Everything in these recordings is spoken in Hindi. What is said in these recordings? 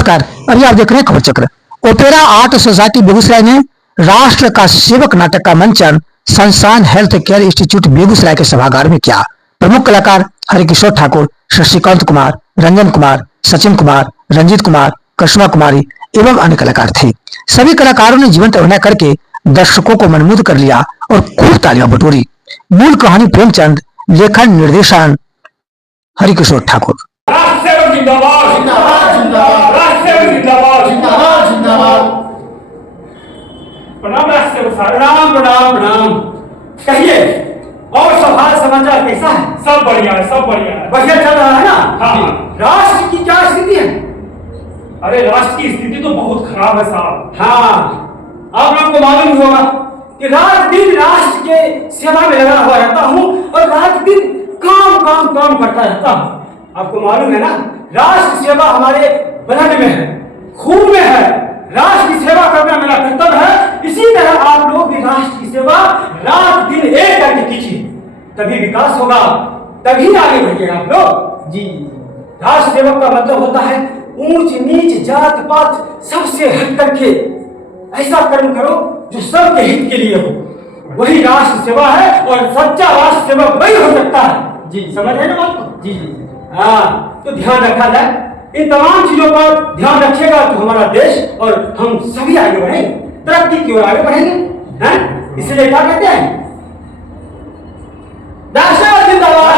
नमस्कार। अभी आप देख रहे हैं खबर चक्र। ओपेरा आर्ट सोसाइटी बेगूसराय ने राष्ट्र का सेवक नाटक का मंचन संस्थान हेल्थ केयर इंस्टीट्यूट बेगूसराय के सभागार में किया। प्रमुख कलाकार हरिकिशोर ठाकुर, शशिकांत कुमार, रंजन कुमार, सचिन कुमार, रंजीत कुमार, करिश्मा कुमारी एवं अन्य कलाकार थे। सभी कलाकारों ने जीवंत अभिनय करके दर्शकों को मनमोहित कर लिया और खूब तालियां बटोरी। मूल कहानी प्रेमचंद, लेखन निर्देशन हरिकिशोर ठाकुर। राष्ट्रसेवक जिंदाबाद जिंदाबाद जिंदाबाद राष्ट्रसेवक जिंदाबाद जिंदाबाद जिंदाबाद। प्रणाम राष्ट्रसेवक साहब। प्रणाम प्रणाम प्रणाम। कहिए और सवाल समाचार कैसा है? सब बढ़िया है, सब बढ़िया है, बढ़िया चल रहा है ना? हाँ। राष्ट्र की क्या स्थिति है? अरे राष्ट्र की स्थिति तो बहुत खराब है साहब। हाँ, आप लोग को मालूम ही होगा कि रात दिन राष्ट्र के सेवा में लगा हुआ रहता हूँ और रात दिन काम काम काम करता रहता हूँ। आपको मालूम है ना, राष्ट्र सेवा हमारे ब्लड में है, खून में है। राष्ट्र की सेवा करना मेरा कर्तव्य है। इसी तरह आप लोग भी राष्ट्र की सेवा रात दिन एक करके कीजिए, तभी विकास होगा, तभी आगे बढ़िएगा आप लोग जी। राष्ट्र सेवक का मतलब होता है ऊंच नीच जात पात सबसे हट करके ऐसा कर्म करो जो सबके हित के लिए हो, वही राष्ट्र सेवा है। और सच्चा राष्ट्र सेवक वही हो सकता है जी। समझ रहे ना बात को? जी जी। हाँ, तो ध्यान रखा जाए, इन तमाम चीजों पर ध्यान रखिएगा तो हमारा देश और हम सभी आगे बढ़ेंगे, तरक्की की ओर आगे बढ़ेंगे हैं? इसलिए क्या कहते हैं, राष्ट्रवाद जिंदाबाद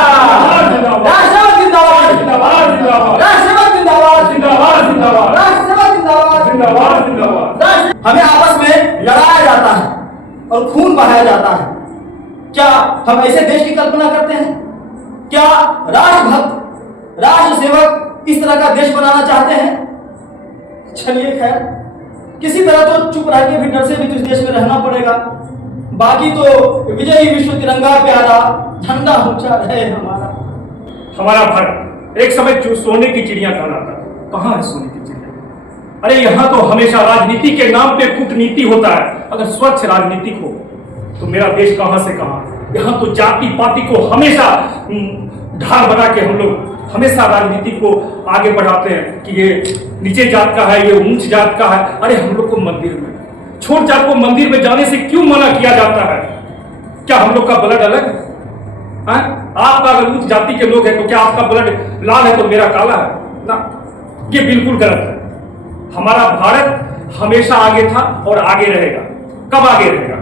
राष्ट्रवाद जिंदाबाद जिंदाबाद जिंदाबाद राष्ट्रवाद जिंदाबाद जिंदाबाद जिंदाबाद राष्ट्रवाद जिंदाबाद जिंदाबाद जिंदाबाद। हमें आपस में लड़ाया जाता है और खून बहाया जाता है। क्या हम ऐसे देश की कल्पना करते हैं? क्या राष्ट्रभक्त राष्ट्र सेवक इस तरह का देश बनाना चाहते हैं? चलिए खैर, किसी तरह तो चुप रह के भी डर से भी तो इस देश में रहना पड़ेगा। बाकी तो विजयी विश्व तिरंगा प्यारा, झंडा ऊंचा रहे हमारा। हमारा भारत एक समय सोने की चिड़िया कहलाता था। कहाँ है सोने की चिड़िया? अरे यहाँ तो हमेशा राजनीति के नाम पे कूटनीति होता है। अगर स्वच्छ राजनीतिक हो तो मेरा देश कहाँ से कहाँ। यहाँ तो जाति पाति को हमेशा ढाल बना के हम लोग हमेशा राजनीति को आगे बढ़ाते हैं कि ये नीचे जात का है, ये ऊंच जात का है। अरे हम लोग को मंदिर में, छोट जात को मंदिर में जाने से क्यों मना किया जाता है? क्या हम लोग का ब्लड अलग है? आपका अगर उच्च जाति के लोग हैं तो क्या आपका ब्लड लाल है तो मेरा काला है ना? ये बिल्कुल गलत है। हमारा भारत हमेशा आगे था और आगे रहेगा। कब आगे रहेगा?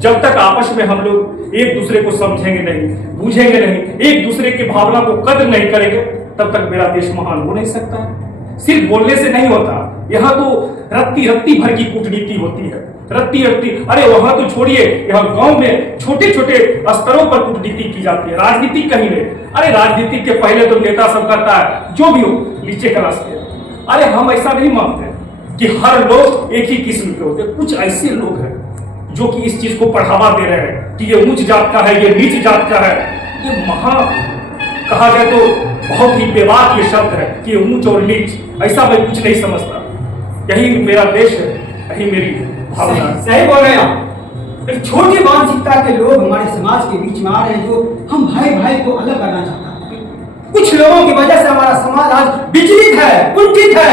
जब तक आपस में हम लोग एक दूसरे को समझेंगे नहीं, बूझेंगे नहीं, एक दूसरे की भावना को कदर नहीं करेंगे, तब तक मेरा देश महान हो नहीं सकता है। सिर्फ बोलने से नहीं होता, यहाँ तो रत्ती रत्ती भर की कूटनीति होती है, रत्ती रत्ती। अरे वहां तो छोड़िए, यहाँ गांव में छोटे छोटे स्तरों पर कूटनीति की जाती है, राजनीति कहीं नहीं। अरे राजनीति के पहले तो नेता सब करता है, जो भी हो नीचे क्लास के। अरे हम ऐसा नहीं मानते कि हर लोग एक ही किस्म के होते। कुछ ऐसे लोग हैं जो कि इस चीज को बढ़ावा दे रहे हैं कि ये ऊंच जात का है, ये नीच जात का है। ये महा कहा जाए तो बहुत ही बेबाक ये शब्द है कि ऊंच और नीच, ऐसा मैं कुछ नहीं समझता। यही मेरा देश है, यही मेरी भावना। सही बोल रहे हैं आप। एक छोटी मानसिकता के लोग हमारे समाज के बीच में आ रहे हैं जो हम भाई भाई को अलग करना चाहता है। कुछ लोगों की वजह से हमारा समाज आज विचलित है, कुंठित है।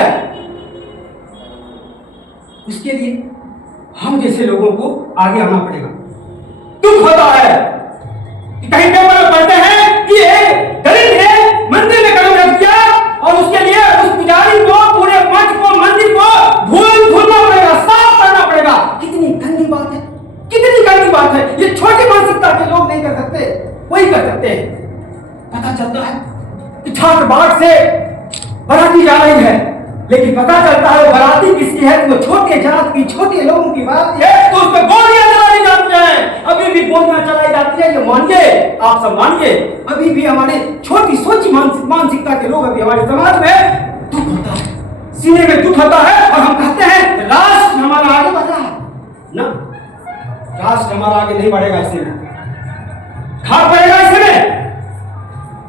उसके लिए हम जैसे लोगों को आगे आना पड़ेगा। दुख होता है कि कहीं पेपर में पढ़ते हैं कि एक दलित ने मंदिर में कदम रख दिया और उसके लिए उस पुजारी को, पूरे मंच को, मंदिर को धुलना पड़ेगा, साफ करना पड़ेगा। कितनी गंदी बात है, कितनी गंदी बात है। ये छोटी मानसिकता के लोग नहीं कर सकते, वही कर सकते हैं। पता चलता है कि ठाट बाट से बाराती जा रही है, लेकिन पता चलता है वो बाराती किसकी है? वो छोटे जात की, छोटे लोगों की बाराती है, तो उस पर गोलियां चलाई जाती हैं। अभी भी गोलियां चलाई जाती है, ये मानिए, आप सब मानिए। अभी भी हमारे छोटी सोच मानसिकता के लोग अभी हमारे समाज में दुख होता है, सीने में दुख होता है। और हम कहते हैं राष्ट्र हमारा आगे बढ़ रहा है ना? राष्ट्र हमारा आगे नहीं बढ़ेगा, इससे खाक पड़ेगा, इससे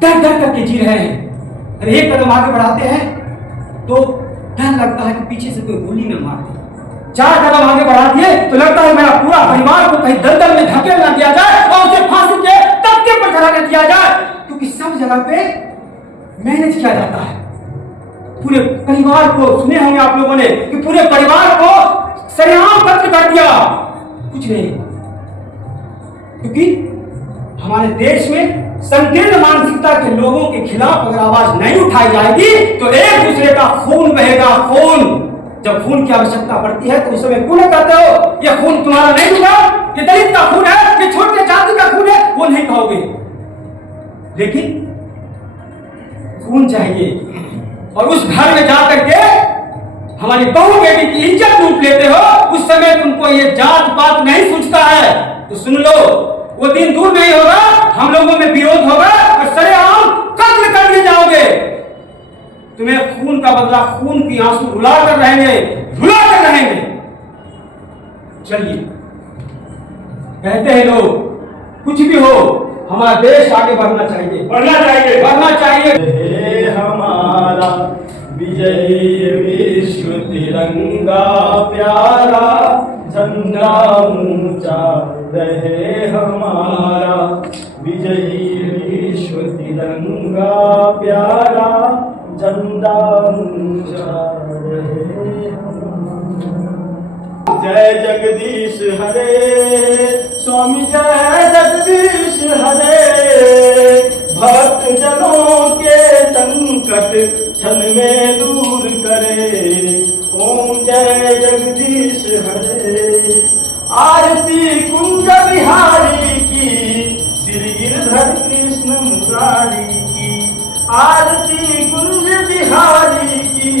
डर डर करके जी रहे हैं। अरे एक कदम आगे बढ़ाते हैं तो डर लगता है कि पीछे से कोई गोली न मार दे। 4 कदम आगे बढ़ा दिए तो लगता है मेरा पूरा परिवार को कहीं दलदल में धकेल न दिया जाए और उसे फांसी के तख्ते पर चढ़ा दिया जाए, क्योंकि सब जगह पे मैनेज किया जाता है। पूरे परिवार को, सुने होंगे आप लोगों ने कि पूरे परिवार को सरेआम कत्ल कर दिया। कुछ नहीं, क्योंकि हमारे देश में संकीर्ण मानसिकता के लोगों के खिलाफ अगर आवाज नहीं उठाई जाएगी तो एक दूसरे का खून बहेगा। खून, जब खून की आवश्यकता पड़ती है तो उस समय क्यों कहते हो ये खून तुम्हारा नहीं होगा, ये दलित का खून है, ये छोटे जाति का खून है, वो नहीं कहोगे। लेकिन खून चाहिए और उस घर में जाकर के हमारी बहू बेटी की इज्जत लूट लेते हो, उस समय तुमको ये जात पात नहीं सूझता है। तो सुन लो, वो दिन दूर नहीं होगा, हम लोगों में विरोध होगा और सरेआम कत्ल कर दिए जाओगे। तुम्हें खून का बदला खून की आंसू रुला कर रहेंगे, रुला कर रहेंगे। चलिए, कहते हैं लोग कुछ भी हो हमारा देश आगे बढ़ना चाहिए, बढ़ना चाहिए, बढ़ना चाहिए। हे हमारा विजयी विश्व तिरंगा प्यारा, झंडा ऊंचा रहे हमारा। विजयी विश्व तिरंगा प्यारा, झंडा ऊंचा रहे हमारा। जय जगदीश हरे, स्वामी जय जगदीश हरे। भक्त जनों के संकट क्षण में दूर करे, ओम जय जगदीश हरे। आरती कुंज बिहारी की, श्री गिरधर कृष्ण मुरारी की। आरती कुंज बिहारी की,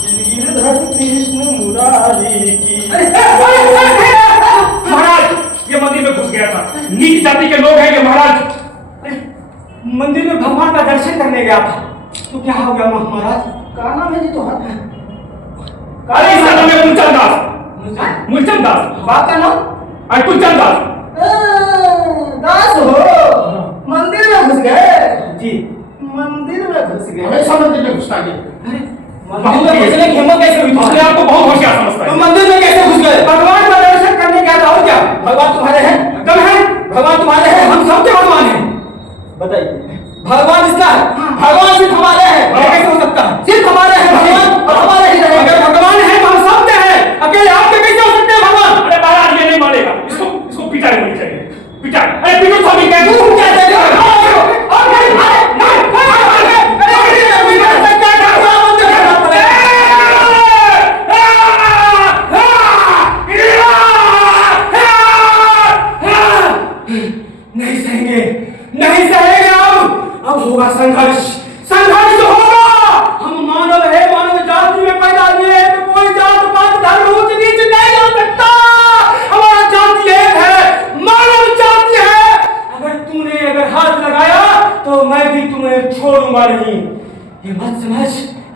श्री गिरधर कृष्ण मुरारी की। महाराज, ये मंदिर में घुस गया था, नीच जाति के लोग हैं ये महाराज। मंदिर में भगवान का दर्शन करने गया था, तो क्या हो गया महाराज? क्या नाम है जी तो? अरे इसका नाम है मूलचंद दास। मूलचंद दास, बात का नाम मूलचंद दास। दास हो, मंदिर में घुस गए जी, मंदिर में घुस गए। हमेशा मंदिर में घुसता है। मंदिर में घुसने की हिम्मत कैसे हुई? अपने आप को बहुत होशियार समझता तो है। मंदिर में कैसे घुस गए? भगवान का दर्शन करने गया था और क्या? भगवान तुम्हारे हैं? कब है भगवान तुम्हारे हैं? हम सबके भगवान हैं। बताइए, भगवान इसका है? भगवान सिर्फ हमारे हैं, ये कैसे हो सकता है? सिर्फ हमारे हैं भगवान और हमारे ही रहेंगे। अगर भगवान है तो हम सबके हैं, अकेले आपके कैसे हो सकते हैं भगवान? अरे महाराज, ये नहीं मानेगा, इसको पिटाई होनी चाहिए, पिटाई। अरे पीटो स्वामी, क्या तू क्या कहते हो? नहीं सहेंगे, नहीं सहेंगे। अब होगा संघर्ष, संघर्ष होगा। हम मानव है, मानव जाति में पैदा हुए हैं, तो कोई जात पात धर्म ऊंच नीच नहीं हो सकता। हमारा जाति एक है, मानव जाति है। अगर हाथ लगाया तो मैं भी तुम्हें छोड़ूंगा नहीं। ये मत समझ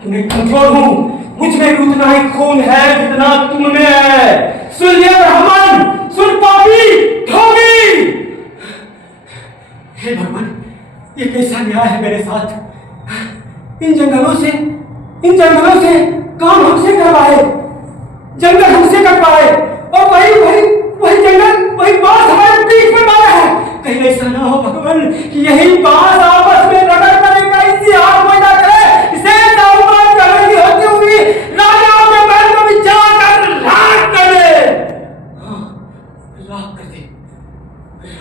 कि मैं कमजोर हूं, मुझ में भी उतना ही खून है जितना तुम में है। सुन ले ब्राह्मण, सुन पापी, ढोंगी। हे भगवान, ये कैसा न्याय है मेरे साथ? इन जंगलों से काम हमसे करवाए, जंगल हमसे कटवाए और वही जंगल, वही बांस हमारे पीठ पे मारा है। कहीं ऐसा ना हो भगवान कि यही बांस आपस में रगड़ कर एक ऐसी आग पैदा करे, इसे साहूकार करने की होती हुई राजाओं के महल को भी जलाकर राख कर दे। हाँ, राख कर दे,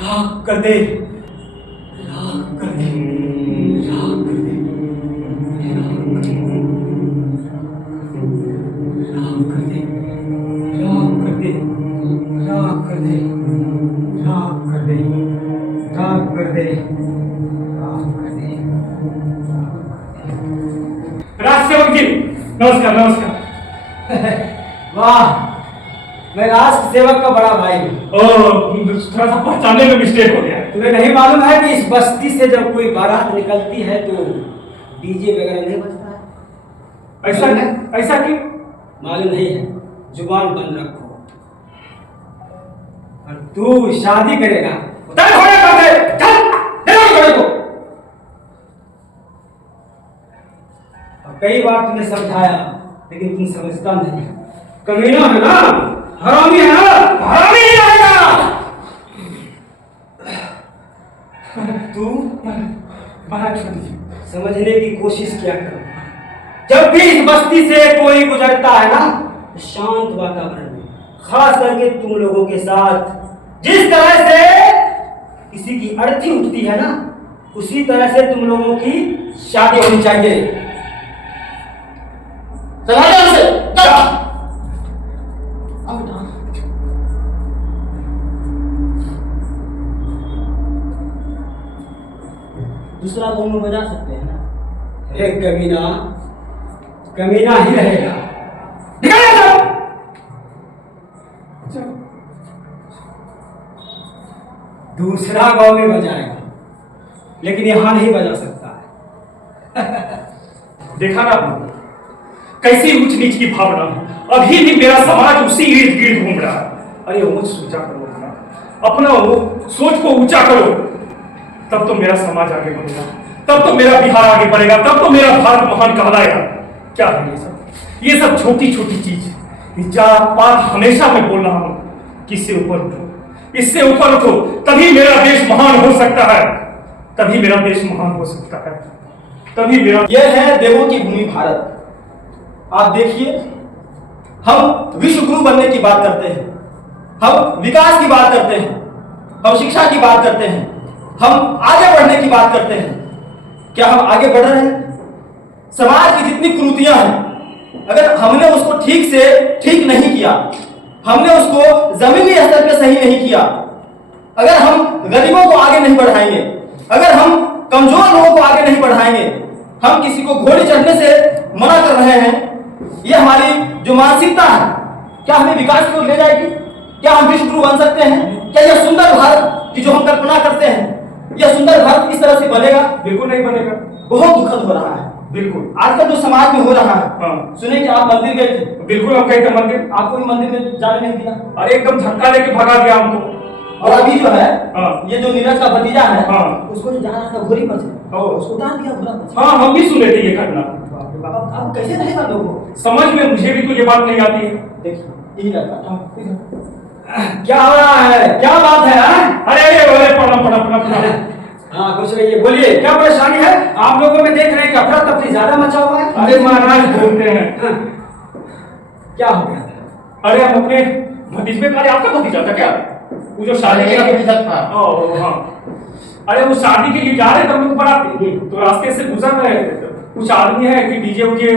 राख कर दे, राख कर दे, राख कर दे, राख कर दे, राख कर दे, राख कर दे, राख कर दे, राख कर दे, राख कर दे। राज सेवक जी, नमस्कार नमस्कार। वाह, मैं राज सेवक का बड़ा भाई हूँ। थोड़ा सा पहचानने में मिस्टेक हो गया। तुम्हें नहीं मालूम है कि इस बस्ती से जब कोई बारात निकलती है तो डीजे वगैरह नहीं बजता है? ऐसा क्यों? मालूम नहीं है? जुबान बंद रखो। और तू शादी करेगा? चल घोड़े पर दे, चल दे घोड़े को। और कई बार तुमने समझाया लेकिन तुम समझता नहीं। कमीना है ना, हरामी है ना, हरामी ही रहेगा। तू बाहर छोड़ दीजिए। समझने की कोशिश क्या करो। जब भी इस बस्ती से कोई गुजरता है ना, शांत वातावरण में, खास करके तुम लोगों के साथ जिस तरह से किसी की अर्थी उठती है ना, उसी तरह से तुम लोगों की शादी होनी चाहिए। चला जा उसे, जा। दूसरा गाँव में बजा सकते हैं ना? एक कमीना कमीना ही रहेगा। निकल यहाँ से। दूसरा गांव में बजाएगा, लेकिन यहां नहीं बजा सकता है। देखा ना आपने? कैसी ऊंच नीच की भावना, अभी भी मेरा समाज उसी इर्द गिर्द घूम रहा है। अरे ऊंच ऊंचा करो अपना वो सोच को ऊंचा करो, तब तो मेरा समाज आगे बढ़ेगा, तब तो मेरा बिहार आगे बढ़ेगा, तब तो मेरा भारत महान कहलाएगा। क्या है ये सब छोटी छोटी चीज। जात पात हमेशा मैं बोल रहा हूं कि इससे ऊपर उठो, इससे ऊपर उठो, तभी मेरा देश महान हो सकता है, तभी मेरा देश महान हो सकता है, तभी मेरा। यह है देवों की भूमि भारत। आप देखिए, हम विश्व गुरु बनने की बात करते हैं, हम विकास की बात करते हैं, हम शिक्षा की बात करते हैं, हम आगे बढ़ने की बात करते हैं। क्या हम आगे बढ़ रहे हैं? समाज की जितनी कुरीतियां हैं, अगर हमने उसको ठीक से ठीक नहीं किया, हमने उसको जमीनी स्तर पे सही नहीं किया, अगर हम गरीबों को आगे नहीं बढ़ाएंगे, अगर हम कमजोर लोगों को आगे नहीं बढ़ाएंगे, हम किसी को घोड़े चढ़ने से मना कर रहे हैं, ये हमारी जो मानसिकता है, क्या हमें विकास की ओर ले जाएगी? क्या हम विश्व गुरु बन सकते हैं? क्या यह सुंदर भारत की जो हम कल्पना करते हैं, यह सुंदर भारत इस तरह से बनेगा? बिल्कुल नहीं बनेगा। बहुत दुखद हो रहा है बिल्कुल। आजकल जो समाज में हो रहा है। हाँ। सुने कि आप मंदिर गए थे? बिल्कुल, हम गए थे मंदिर। आपको भी मंदिर में जाने नहीं दिया? अरे एकदम धक्का लेके भगा दिया हमको। और अभी जो है, हाँ। ये जो नीरज का भतीजा है, हाँ। उसको जो जाना था घोड़ी पर से, ओ। उसको डाल दिया घोड़ा पर से। हाँ, हम भी सुने थे ये घटना। बाप रे बाप, अब कैसे रहेगा लोगों? समझ में मुझे भी तो ये बात नहीं आती है। देखिए, यही लड़का था। क्या हो रहा है? क्या बात है? अरे अरे अरे, प्रणाम। हाँ, कुछ नहीं है, बोलिए क्या परेशानी है? आप लोगों में देख रहे हैं कि अफरा तफरी ज्यादा मचा हुआ है। अरे महाराज बोलते हैं। क्या हो गया? अरे हम अपने भतीजे का, आपका भतीजा था क्या? वो जो शादी के लिए था। हाँ, अरे वो शादी के लिए जा रहे थे हम लोग बाराती, तो रास्ते से गुजर रहे थे, तो कुछ आदमी है कि डीजे उजे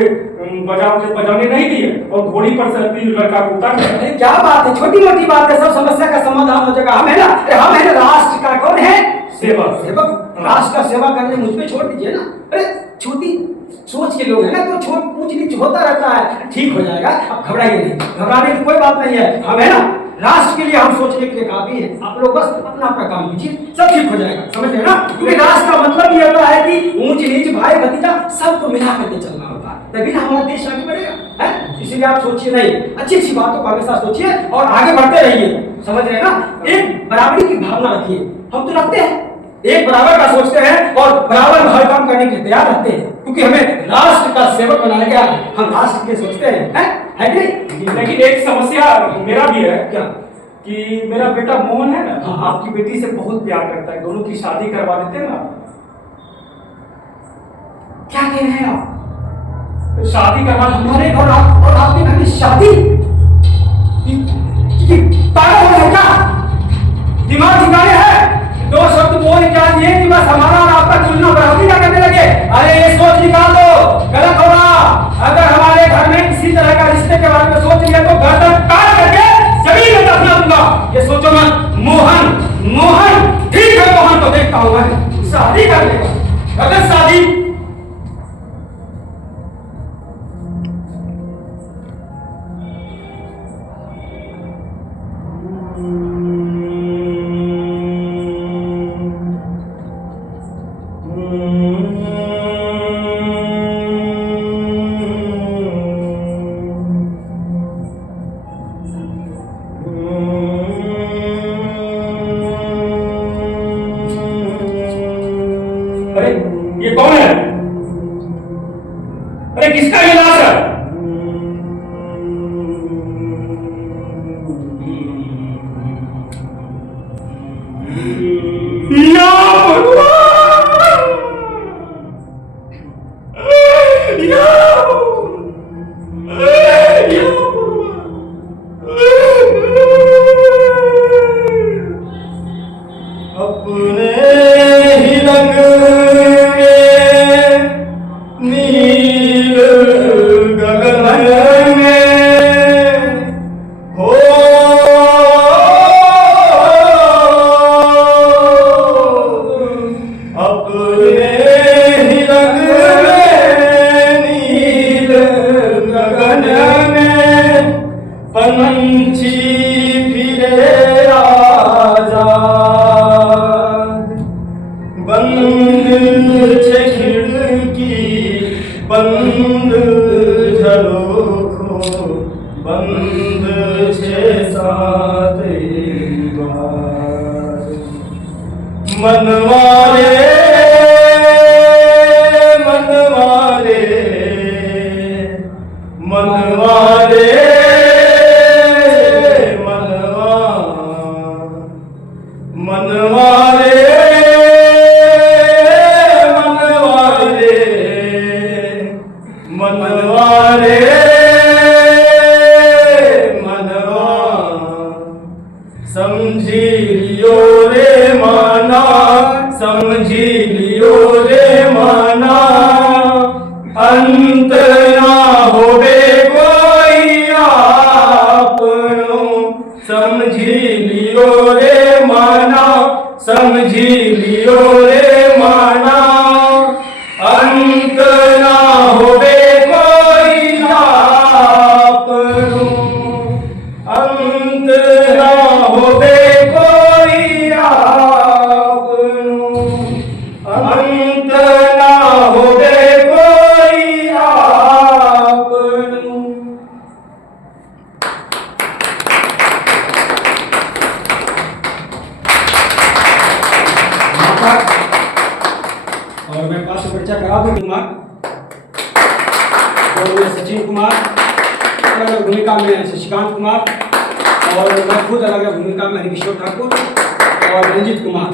बजाने नहीं दिए और घोड़ी पर से लड़का को उतार दिया। अरे क्या बात है, छोटी मोटी बात है, सब समस्या का समाधान हो जाएगा। हम है ना, अरे हम है ना राष्ट्र का, कौन है? सेवक। सेवक। राष्ट्र का सेवा करने मुझ पे छोड़ दीजिए ना। अरे छोटी सोच के लोग हैं ना, तो छोट ऊंच नीच होता रहता है, ठीक हो जाएगा, अब घबराइए नहीं, घबराने की कोई बात नहीं है। हम है ना राष्ट्र के लिए, हम सोचने के लिए काफी है। आप लोग बस अपना अपना काम कीजिए, सब ठीक हो जाएगा, समझ रहे ना? क्योंकि राष्ट्र का मतलब ये होता है कि ऊंच नीच भाई भतीजा सबको मिला करके चलना होता है, तभी ना हमारा देश आगे बढ़ेगा, है? इसीलिए आप सोचिए नहीं, अच्छी अच्छी बातों को हमेशा सोचिए और आगे बढ़ते रहिए, समझ रहे ना? एक बराबरी की भावना रखिए, हम तो रखते हैं, एक बराबर का सोचते हैं और बराबर हर काम करने के लिए तैयार रहते हैं, क्योंकि हमें राष्ट्र का सेवक बनाया गया, हम राष्ट्र के सोचते हैं, है कि नहीं? लेकिन एक समस्या मेरा भी है क्या? कि मेरा बेटा मोहन है ना, हाँ। आपकी बेटी से बहुत प्यार करता है, दोनों की शादी करवा देते ना। क्या कह रहे हैं आप? तो शादी करवा हमारे और आपके घर में शादी? पागल हो गए क्या? दिमाग ठिकाने है? दो शब्द बोल क्या दिए कि बस हमारा और आपका तुलना बराबरी का करने लगे? अरे ये सोच निकाल दो, गलत हो रहा। अगर हमारे घर में किसी तरह का रिश्ते के बारे में सोच लिया तो गर्दन काट करके जमीन में दफना दूंगा। ये सोचो मत। मोहन ठीक है, मोहन को देखता हूँ मैं, शादी कर लेगा। अगर शादी अपने ही रंग में नील गगन में हो अपने ही रंग में नील गगन में पंछी फिरे बंद छे खिड़की बंद झरोखो बंद छे सात द्वार मनवारे मनवारे मनवारे मनवा मनवारे मनवारे मनवा समझी लियो रे माना समझी लियो रे माना अंत ना होवे कोई आपनो समझी लियो रे माना समझी लियो रे माना अंत ना होवे कोई आपनो अंत ना होवे कोई आपनो अंत ना होवे कोई आपनो। और मैं पास से परिचय करा दूं कुमार और मैं सचिन कुमार अलग भूमिका में शशिकांत कुमार और मैं खुद अलग भूमिका में हरिकिशोर ठाकुर और रंजीत कुमार।